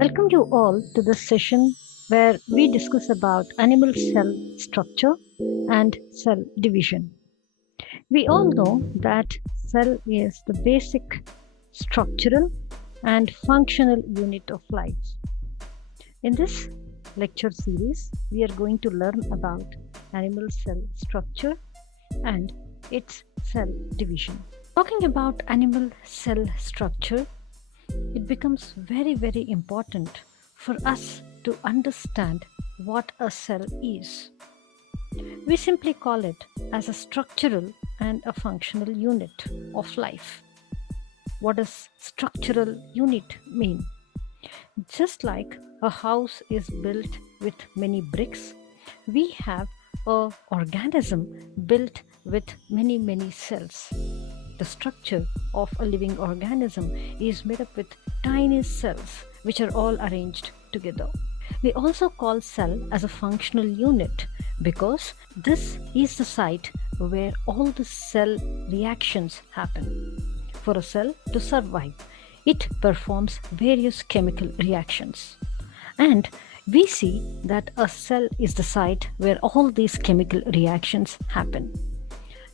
Welcome you all to this session where we discuss about animal cell structure and cell division. We all know that cell is the basic structural and functional unit of life. In this lecture series, we are going to learn about animal cell structure and its cell division. Talking about animal cell structure, it becomes very important for us to understand what a cell is. We simply call it as a structural and a functional unit of life. What does structural unit mean? Just like a house is built with many bricks, we have a organism built with many cells. The structure of a living organism is made up with tiny cells which are all arranged together. We also call cell as a functional unit because this is the site where all the cell reactions happen. For a cell to survive, it performs various chemical reactions. And we see that a cell is the site where all these chemical reactions happen.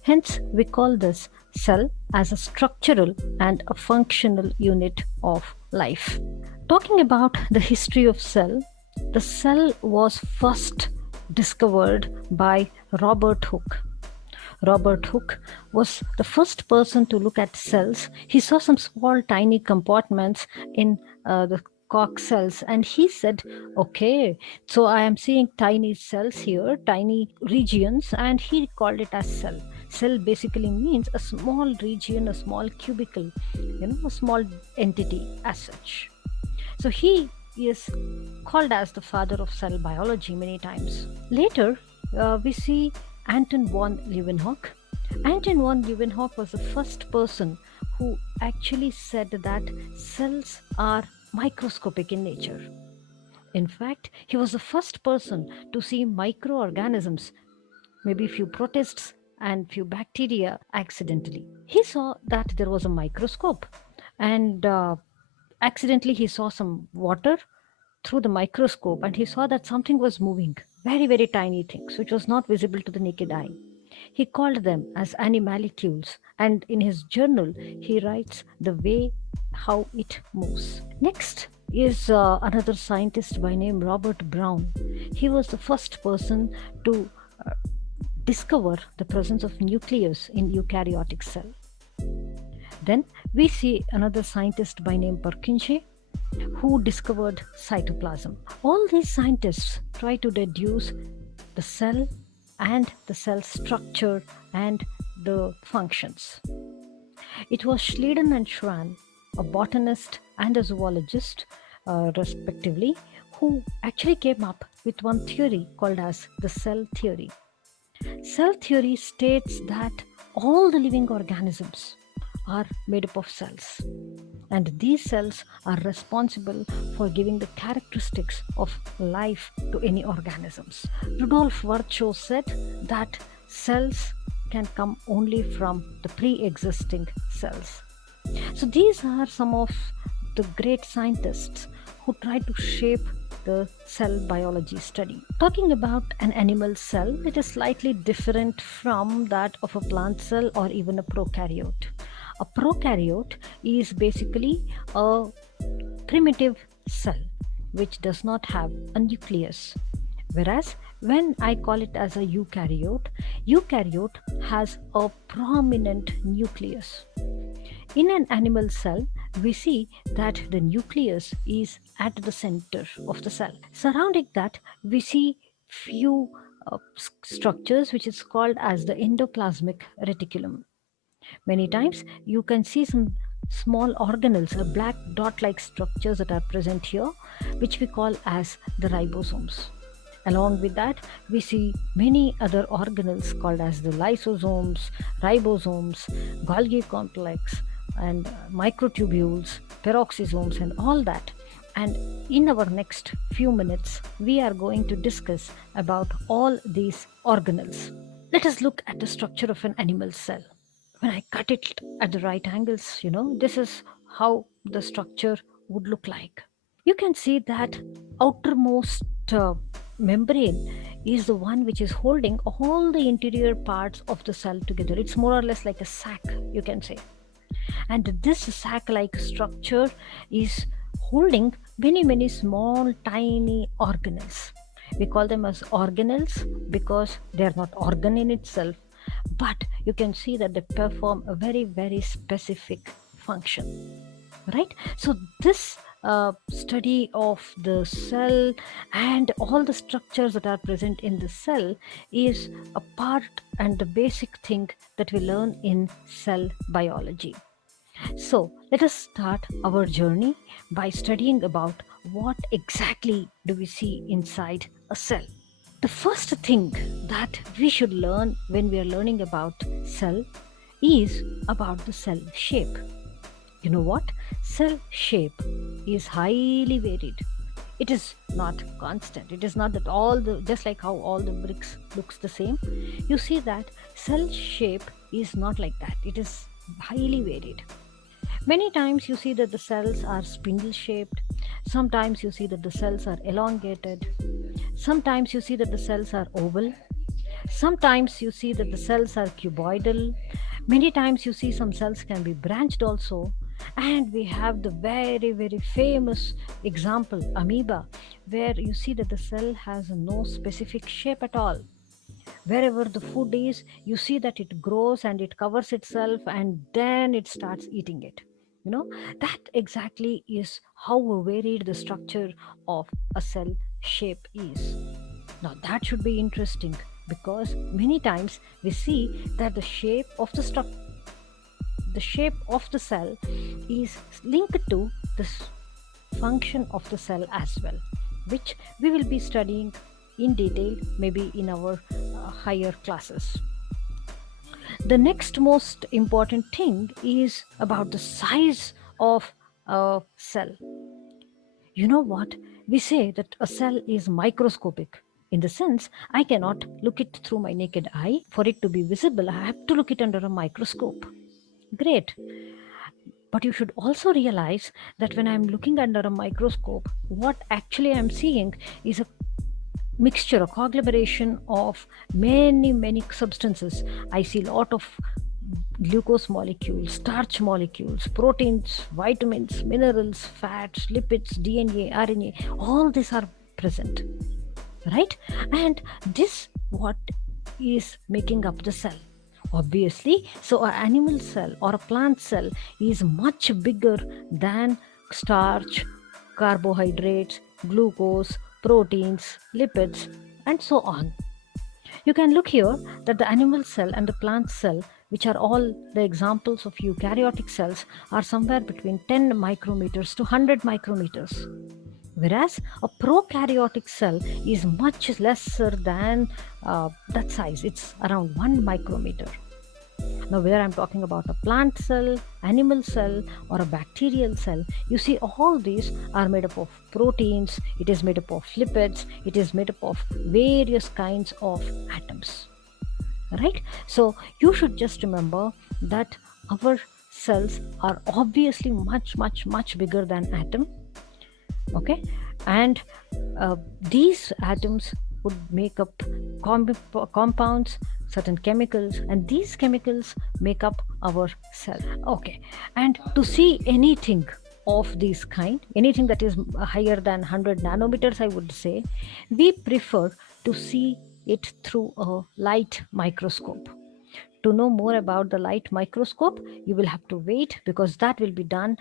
Hence, we call this cell as a structural and a functional unit of life. Talking about the history of cell, the cell was first discovered by Robert Hooke. Robert Hooke was the first person to look at cells. He saw some small tiny compartments in the cork cells and he said, okay, so I am seeing tiny cells here, tiny regions, and he called it as cell. Cell basically means a small region, a small cubicle, a small entity as such. So he is called as the father of cell biology many times. Later, we see Anton von Leeuwenhoek. Anton von Leeuwenhoek was the first person who actually said that cells are microscopic in nature. In fact, he was the first person to see microorganisms, maybe few protists and few bacteria accidentally. He saw that there was a microscope and accidentally he saw some water through the microscope and he saw that something was moving, very tiny things, which was not visible to the naked eye. He called them as animalcules, and in his journal, he writes the way how it moves. Next is another scientist by name Robert Brown. He was the first person to discover the presence of nucleus in eukaryotic cell. Then we see another scientist by name Purkinje who discovered cytoplasm. All these scientists try to deduce the cell and the cell structure and the functions. It was Schleiden and Schwann, a botanist and a zoologist, respectively, who actually came up with one theory called as the cell theory. Cell theory states that all the living organisms are made up of cells, and these cells are responsible for giving the characteristics of life to any organisms. Rudolf Virchow said that cells can come only from the pre-existing cells. So these are some of the great scientists who tried to shape the cell biology study. Talking about an animal cell, it is slightly different from that of a plant cell or even a prokaryote. A prokaryote is basically a primitive cell which does not have a nucleus. Whereas when I call it as a eukaryote, eukaryote has a prominent nucleus. In an animal cell, we see that the nucleus is at the center of the cell. Surrounding that, we see few structures which is called as the endoplasmic reticulum. Many times you can see some small organelles, black dot-like structures that are present here, which we call as the ribosomes. Along with that, we see many other organelles called as the lysosomes, ribosomes, Golgi complex, and microtubules, peroxisomes, and all that. And in our next few minutes, we are going to discuss about all these organelles. Let us look at the structure of an animal cell. When I cut it at the right angles, this is how the structure would look like. You can see that outermost membrane is the one which is holding all the interior parts of the cell together. It's more or less like a sac, you can say. And this sac like structure is holding many small tiny organelles. We call them as organelles because they are not organ in itself, but you can see that they perform a very specific function, right? So this study of the cell and all the structures that are present in the cell is a part and the basic thing that we learn in cell biology. So let us start our journey by studying about what exactly do we see inside a cell. The first thing that we should learn when we are learning about cell is about the cell shape. You know what? Cell shape is highly varied. It is not constant. It is not that all the, just like how all the bricks looks the same. You see that cell shape is not like that. It is highly varied. Many times you see that the cells are spindle shaped. Sometimes you see that the cells are elongated. Sometimes you see that the cells are oval. Sometimes you see that the cells are cuboidal. Many times you see some cells can be branched also. And we have the very famous example, amoeba, where you see that the cell has no specific shape at all. Wherever the food is, you see that it grows and it covers itself and then it starts eating it. You know, that exactly is how varied the structure of a cell shape is. Now, that should be interesting because many times we see that the shape of the cell is linked to the function of the cell as well, which we will be studying in detail maybe in our higher classes. The next most important thing is about the size of a cell. You know what? We say that a cell is microscopic. In the sense, I cannot look it through my naked eye. For it to be visible, I have to look it under a microscope. Great. But you should also realize that when I'm looking under a microscope, what actually I'm seeing is a mixture, a conglomeration of many substances. I see a lot of glucose molecules, starch molecules, proteins, vitamins, minerals, fats, lipids, DNA, RNA, all these are present, right? And this what is making up the cell, obviously. So an animal cell or a plant cell is much bigger than starch, carbohydrates, glucose, proteins, lipids, and so on. You can look here that the animal cell and the plant cell, which are all the examples of eukaryotic cells, are somewhere between 10 micrometers to 100 micrometers. Whereas a prokaryotic cell is much lesser than that size. It's around 1 micrometer. Now, whether I'm talking about a plant cell, animal cell, or a bacterial cell, you see all these are made up of proteins, it is made up of lipids, it is made up of various kinds of atoms. Right? So, you should just remember that our cells are obviously much bigger than atom. Okay? And these atoms would make up compounds, certain chemicals, and these chemicals make up our cell. Okay, and to see anything of this kind, anything that is higher than 100 nanometers, I would say, we prefer to see it through a light microscope. To know more about the light microscope, you will have to wait because that will be done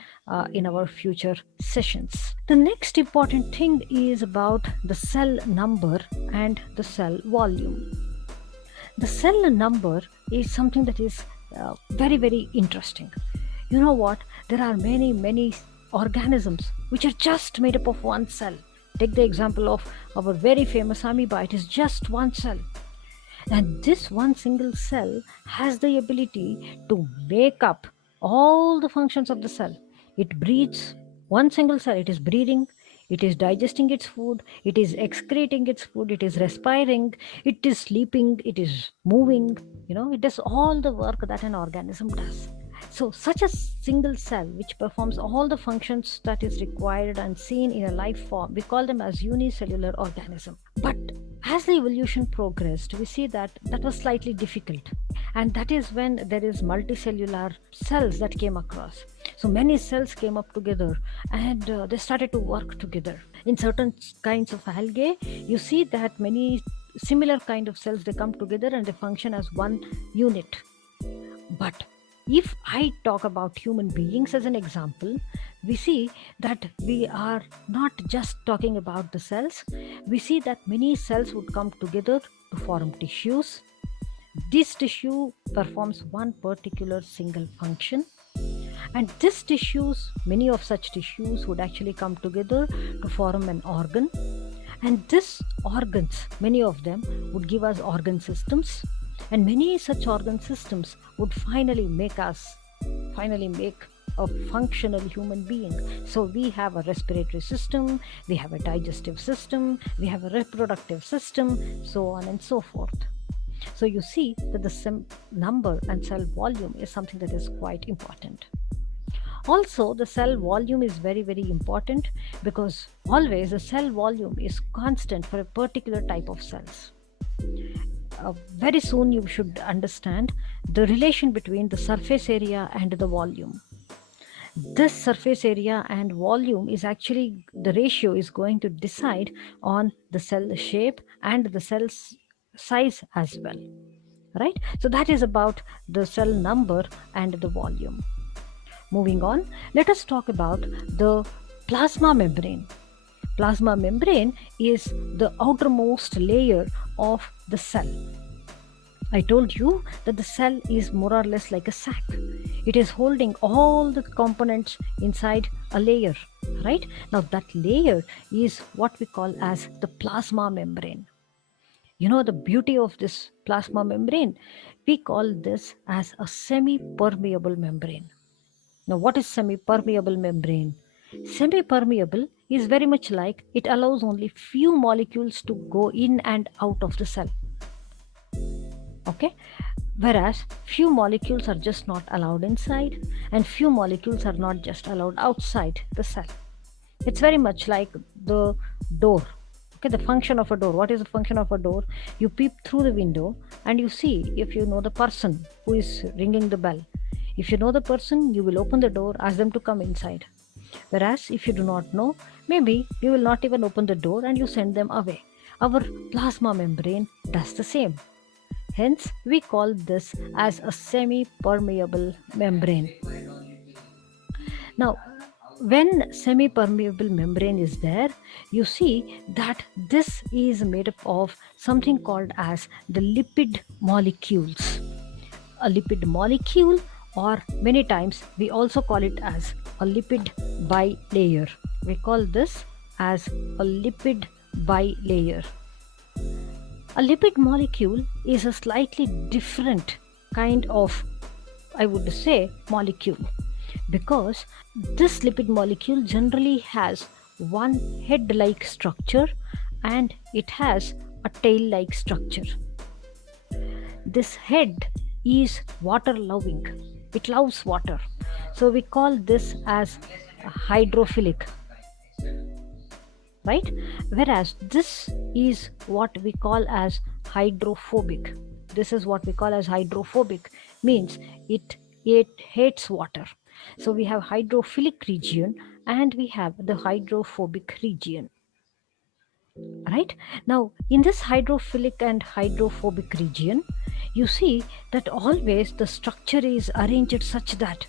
in our future sessions. The next important thing is about the cell number and the cell volume. The cell number is something that is very interesting. You know what? There are many organisms which are just made up of one cell. Take the example of our very famous amoeba. It is just one cell. And this one single cell has the ability to make up all the functions of the cell. It breathes, one single cell, it is breathing, it is digesting its food, it is excreting its food, it is respiring, it is sleeping, it is moving. It does all the work that an organism does. So such a single cell which performs all the functions that is required and seen in a life form, we call them as unicellular organism. But as the evolution progressed, we see that that was slightly difficult, and that is when there is multicellular cells that came across. So many cells came up together, and they started to work together. In certain kinds of algae, you see that many similar kind of cells, they come together and they function as one unit. But if I talk about human beings as an example, we see that we are not just talking about the cells. We see that many cells would come together to form tissues. This tissue performs one particular single function, and these tissues, many of such tissues would actually come together to form an organ, and these organs, many of them, would give us organ systems, and many such organ systems would finally make a functional human being. So we have a respiratory system, we have a digestive system, we have a reproductive system, so on and so forth. So you see that the number and cell volume is something that is quite important. Also, the cell volume is very, very important, because always the cell volume is constant for a particular type of cells. Very soon you should understand the relation between the surface area and the volume. This surface area and volume is actually, the ratio is going to decide on the cell shape and the cell's size as well, right? So that is about the cell number and the volume. Moving on, let us talk about the plasma membrane. Plasma membrane is the outermost layer of the cell. I told you that the cell is more or less like a sac. It is holding all the components inside a layer, right? Now that layer is what we call as the plasma membrane. You know the beauty of this plasma membrane? We call this as a semi-permeable membrane. Now, what is semi-permeable membrane? Semi-permeable is very much like it allows only few molecules to go in and out of the cell. Okay? Whereas few molecules are just not allowed inside, and few molecules are not just allowed outside the cell. It's very much like the door. Okay, the function of a door. What is the function of a door? You peep through the window and you see if you know the person who is ringing the bell. If you know the person, you will open the door, ask them to come inside. Whereas if you do not know, maybe you will not even open the door and you send them away. Our plasma membrane does the same. Hence, we call this as a semi-permeable membrane. Now, when semi-permeable membrane is there, you see that this is made up of something called as the lipid molecules. A lipid molecule, or many times we also call it as a lipid bilayer. We call this as a lipid bilayer. A lipid molecule is a slightly different kind of, I would say, molecule, because this lipid molecule generally has one head-like structure and it has a tail-like structure. This head is water-loving. It loves water. So we call this as hydrophilic, right? Whereas this is what we call as hydrophobic. This is what we call as hydrophobic, means it hates water. So we have hydrophilic region and we have the hydrophobic region. Right? Now, in this hydrophilic and hydrophobic region, you see that always the structure is arranged such that,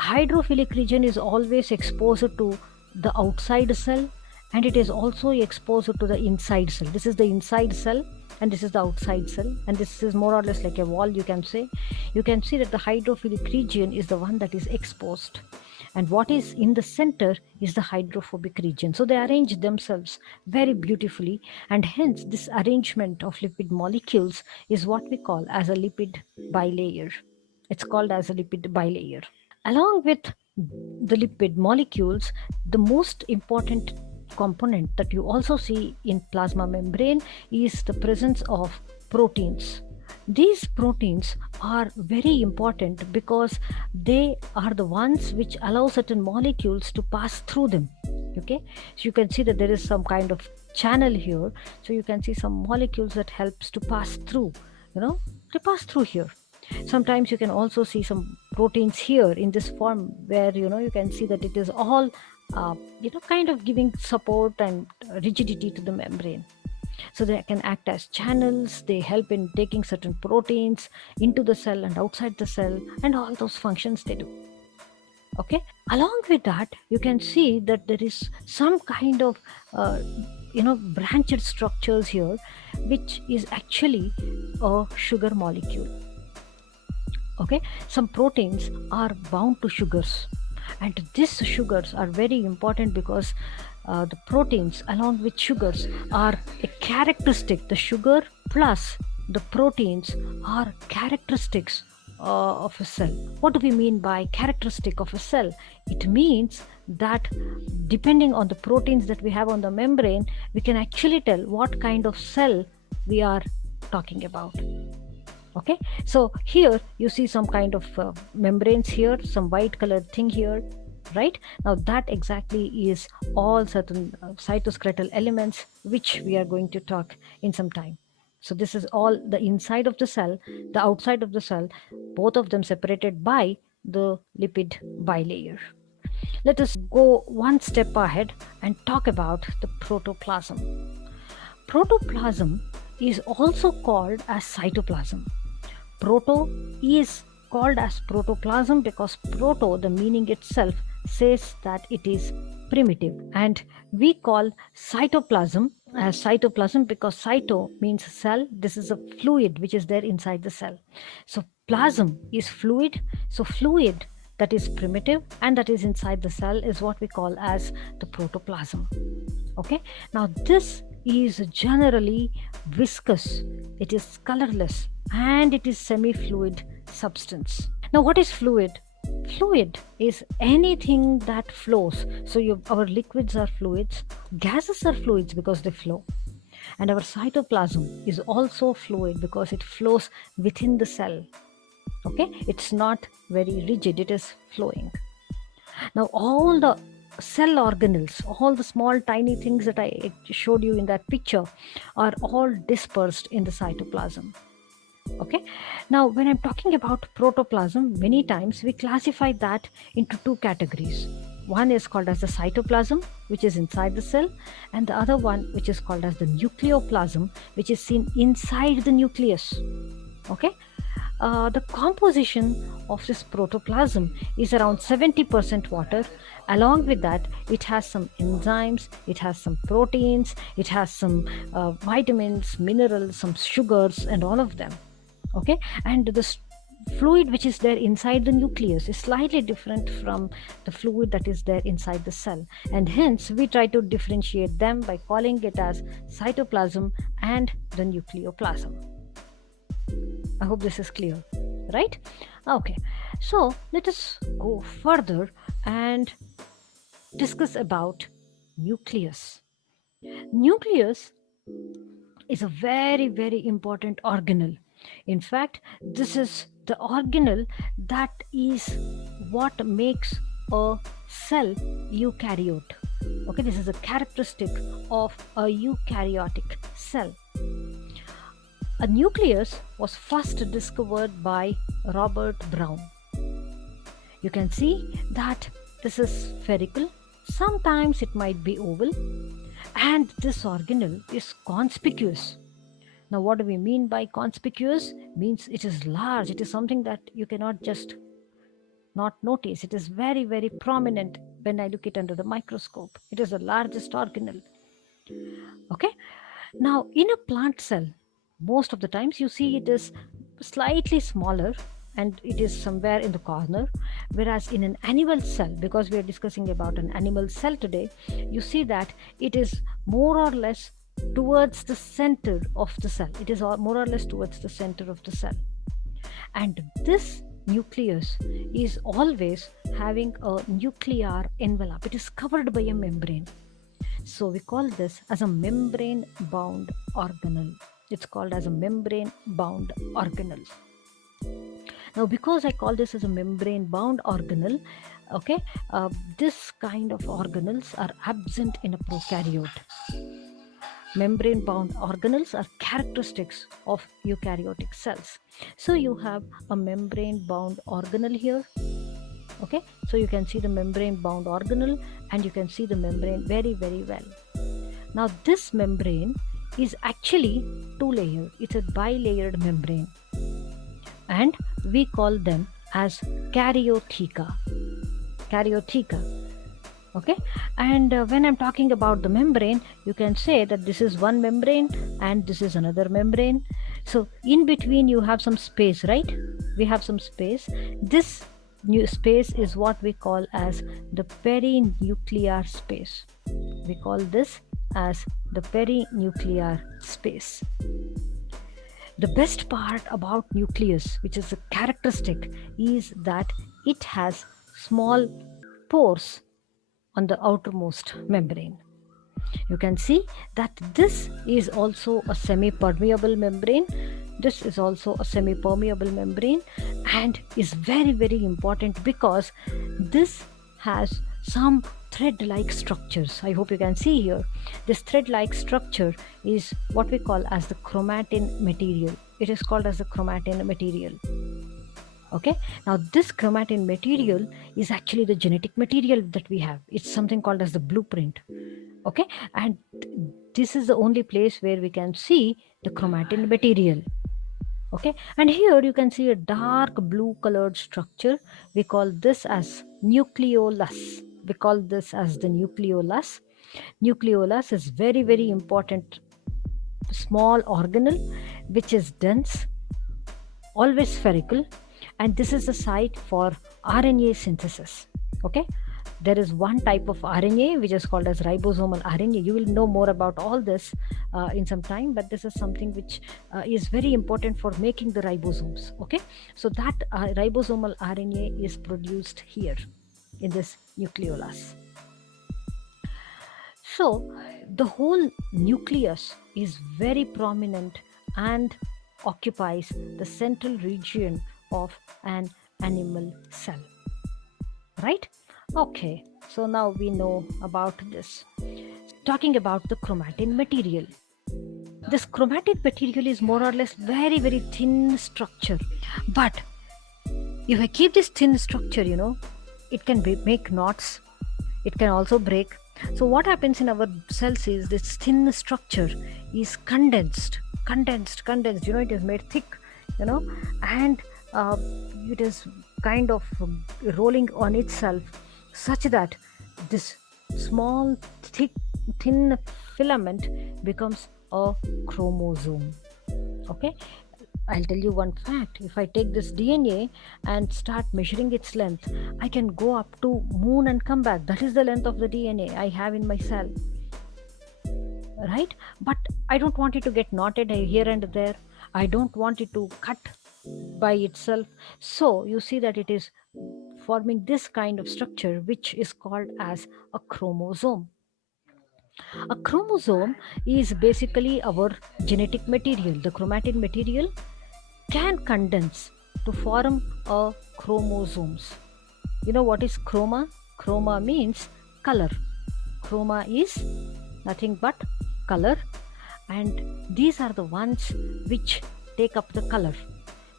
hydrophilic region is always exposed to the outside cell, and it is also exposed to the inside cell. This is the inside cell and this is the outside cell, and this is more or less like a wall, you can say. You can see that the hydrophilic region is the one that is exposed, and what is in the center is the hydrophobic region. So they arrange themselves very beautifully, and hence this arrangement of lipid molecules is what we call as a lipid bilayer. It's called as a lipid bilayer. Along with the lipid molecules, the most important component that you also see in plasma membrane is the presence of proteins. These proteins are very important because they are the ones which allow certain molecules to pass through them. Okay, so you can see that there is some kind of channel here, so you can see some molecules that helps to pass through, to pass through here. Sometimes you can also see some proteins here in this form where you can see that it is all kind of giving support and rigidity to the membrane. So they can act as channels, they help in taking certain proteins into the cell and outside the cell, and all those functions they do. Okay, along with that you can see that there is some kind of branched structures here, which is actually a sugar molecule. Okay, some proteins are bound to sugars, and these sugars are very important because the proteins along with sugars are a characteristic. The sugar plus the proteins are characteristics of a cell. What do we mean by characteristic of a cell? It means that depending on the proteins that we have on the membrane, we can actually tell what kind of cell we are talking about. Okay, so here you see some kind of membranes here, some white colored thing here, right? Now that exactly is all certain cytoskeletal elements which we are going to talk in some time. So this is all the inside of the cell, the outside of the cell, both of them separated by the lipid bilayer. Let us go one step ahead and talk about the protoplasm. Protoplasm is also called as cytoplasm. Proto is called as protoplasm because proto, the meaning itself, says that it is primitive, and we call cytoplasm as cytoplasm because cyto means cell. This is a fluid which is there inside the cell. So plasm is fluid. So fluid that is primitive and that is inside the cell is what we call as the protoplasm. Okay, now this is generally viscous, it is colorless, and it is semi-fluid substance. Now what is fluid? Fluid is anything that flows. So our liquids are fluids, gases are fluids because they flow, and our cytoplasm is also fluid because it flows within the cell. Okay, it's not very rigid, it is flowing. Now all the cell organelles, all the small tiny things that I showed you in that picture, are all dispersed in the cytoplasm. Okay, now when I'm talking about protoplasm, many times we classify that into two categories. One is called as the cytoplasm, which is inside the cell, and the other one which is called as the nucleoplasm, which is seen inside the nucleus. Okay, the composition of this protoplasm is around 70% water. Along with that, it has some enzymes, it has some proteins, it has some vitamins, minerals, some sugars, and all of them. Okay, and the fluid which is there inside the nucleus is slightly different from the fluid that is there inside the cell, and hence we try to differentiate them by calling it as cytoplasm and the nucleoplasm. I hope this is clear, right? Okay, so let us go further and discuss about nucleus. Nucleus is a very, very important organelle. In fact, this is the organelle that is what makes a cell eukaryote. Okay, this is a characteristic of a eukaryotic cell. A nucleus was first discovered by Robert Brown. You can see that this is spherical, sometimes it might be oval, and this organelle is conspicuous. Now what do we mean by conspicuous? Means it is large, it is something that you cannot just not notice. It is very, very prominent when I look it under the microscope. It is the largest organelle. Okay, now in a plant cell, most of the times you see it is slightly smaller and it is somewhere in the corner, whereas in an animal cell, because we are discussing about an animal cell today, you see that it is more or less towards the center of the cell. It is more or less towards the center of the cell, and this nucleus is always having a nuclear envelope. It is covered by a membrane. So we call this as a membrane bound organelle. It's called as a membrane-bound organelle. Now, because I call this as a membrane-bound organelle, okay, this kind of organelles are absent in a prokaryote. Membrane-bound organelles are characteristics of eukaryotic cells. So you have a membrane-bound organelle here. Okay, so you can see the membrane-bound organelle and you can see the membrane very, very well. Now this membrane is actually two-layered. It's a bilayered membrane, and we call them as karyotheca. Okay, and when I'm talking about the membrane, you can say that this is one membrane and this is another membrane. So in between you have some space, right? We have some space. This new space is what we call as the perinuclear space. We call this as the perinuclear space. The best part about nucleus, which is a characteristic, is that it has small pores on the outermost membrane. You can see that this is also a semi-permeable membrane. This is also a semi-permeable membrane and is very, very important because this has some thread-like structures. I hope you can see here. This thread-like structure is what we call as the chromatin material. It is called as the chromatin material. Okay, now this chromatin material is actually the genetic material that we have. It's something called as the blueprint. Okay, and this is the only place where we can see the chromatin material. Okay, and here you can see a dark blue colored structure. We call this as nucleolus. We call this as the nucleolus. Nucleolus is very, very important small organelle which is dense, always spherical, and this is the site for RNA synthesis. Okay, there is one type of RNA which is called as ribosomal RNA. You will know more about all this in some time, but this is something which is very important for making the ribosomes. Okay, so that ribosomal RNA is produced here in this nucleolus. So the whole nucleus is very prominent and occupies the central region of an animal cell, right? Okay, so now we know about this. Talking about the chromatin material. This chromatin material is more or less very, very thin structure. But if I keep this thin structure, it can make knots. It can also break. So what happens in our cells is this thin structure is condensed. It is made thick, and it is kind of rolling on itself such that this small thin filament becomes a chromosome. Okay, I'll tell you one fact. If I take this DNA and start measuring its length, I can go up to moon and come back. That is the length of the DNA I have in my cell, right? But I don't want it to get knotted here and there. I don't want it to cut by itself. So you see that it is forming this kind of structure which is called as a chromosome. A chromosome is basically our genetic material. The chromatin material can condense to form a chromosomes. You know what is chroma? Chroma means color. Chroma is nothing but color, and these are the ones which take up the color.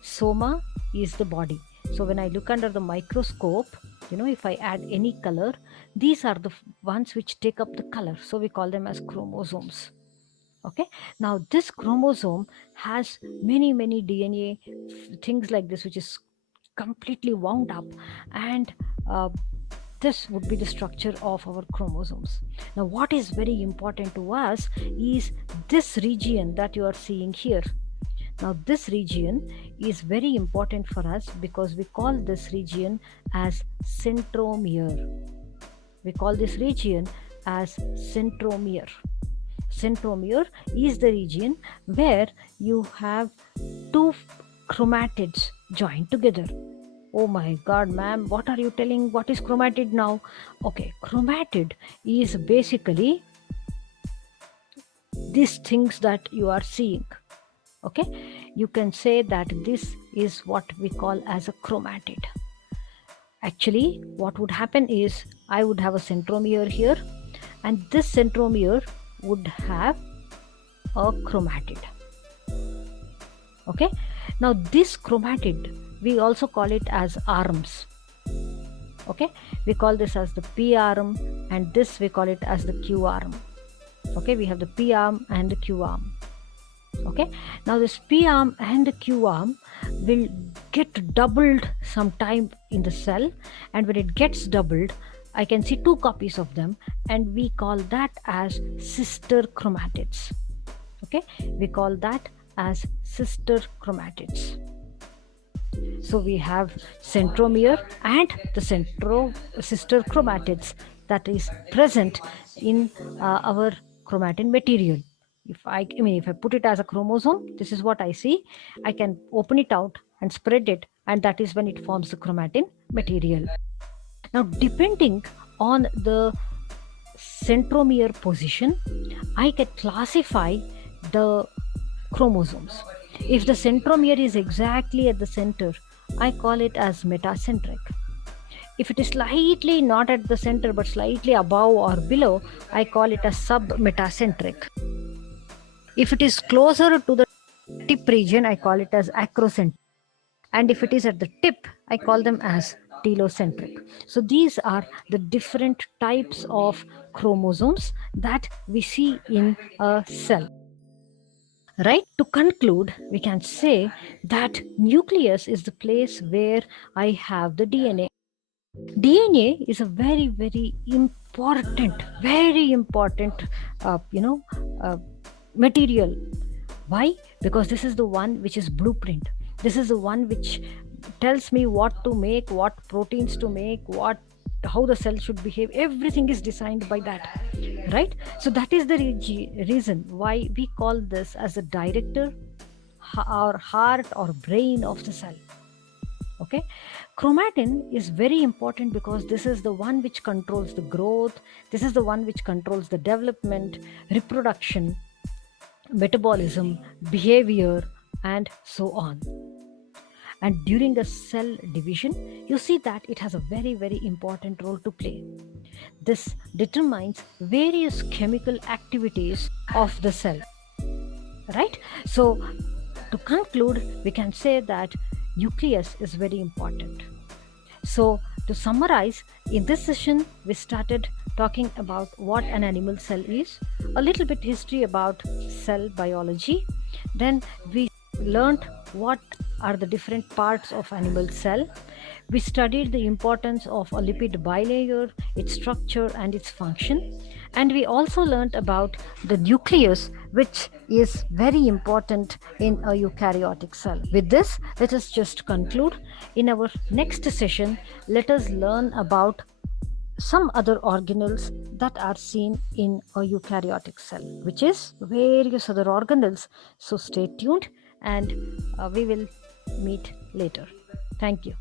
Soma is the body. So when I look under the microscope, if I add any color, these are the ones which take up the color. So we call them as chromosomes. Okay, now this chromosome has many DNA things like this, which is completely wound up, and this would be the structure of our chromosomes. Now what is very important to us is this region that you are seeing here. Now this region is very important for us because we call this region as centromere. We call this region as centromere. Centromere is the region where you have two chromatids joined together. Oh my God, ma'am, what are you telling? What is chromatid now? Okay, chromatid is basically these things that you are seeing. Okay, you can say that this is what we call as a chromatid. Actually, what would happen is I would have a centromere here, and this centromere would have a chromatid. Okay, now this chromatid, we also call it as arms. Okay, we call this as the P arm, and this we call it as the Q arm. Okay, we have the P arm and the Q arm. Okay, now this P arm and the Q arm will get doubled sometime in the cell, and when it gets doubled, I can see 2 copies of them, and we call that as sister chromatids. Okay, we call that as sister chromatids. So we have centromere and the sister chromatids that is present in our chromatin material. If I put it as a chromosome, this is what I see. I can open it out and spread it, and that is when it forms the chromatin material. Now, depending on the centromere position, I can classify the chromosomes. If the centromere is exactly at the center, I call it as metacentric. If it is slightly not at the center but slightly above or below, I call it as submetacentric. If it is closer to the tip region, I call it as acrocentric. And if it is at the tip, I call them as telocentric. So these are the different types of chromosomes that we see in a cell. Right? To conclude, we can say that nucleus is the place where I have the DNA. DNA is a very, very important material. Why? Because this is the one which is blueprint. This is the one which tells me what to make, what proteins to make, how the cell should behave. Everything is designed by that, right? So that is the reason why we call this as the director or heart or brain of the cell. Okay, chromatin is very important because this is the one which controls the growth. This is the one which controls the development, reproduction, metabolism, behavior, and so on. And during the cell division, you see that it has a very, very important role to play. This determines various chemical activities of the cell, right? So to conclude, we can say that nucleus is very important. So to summarize, in this session, we started talking about what an animal cell is, a little bit history about cell biology. Then we learned what are the different parts of animal cell. We studied the importance of a lipid bilayer, its structure and its function. And we also learned about the nucleus, which is very important in a eukaryotic cell. With this, let us just conclude. In our next session, let us learn about some other organelles that are seen in a eukaryotic cell, which is various other organelles. So stay tuned, and we will meet later. Thank you.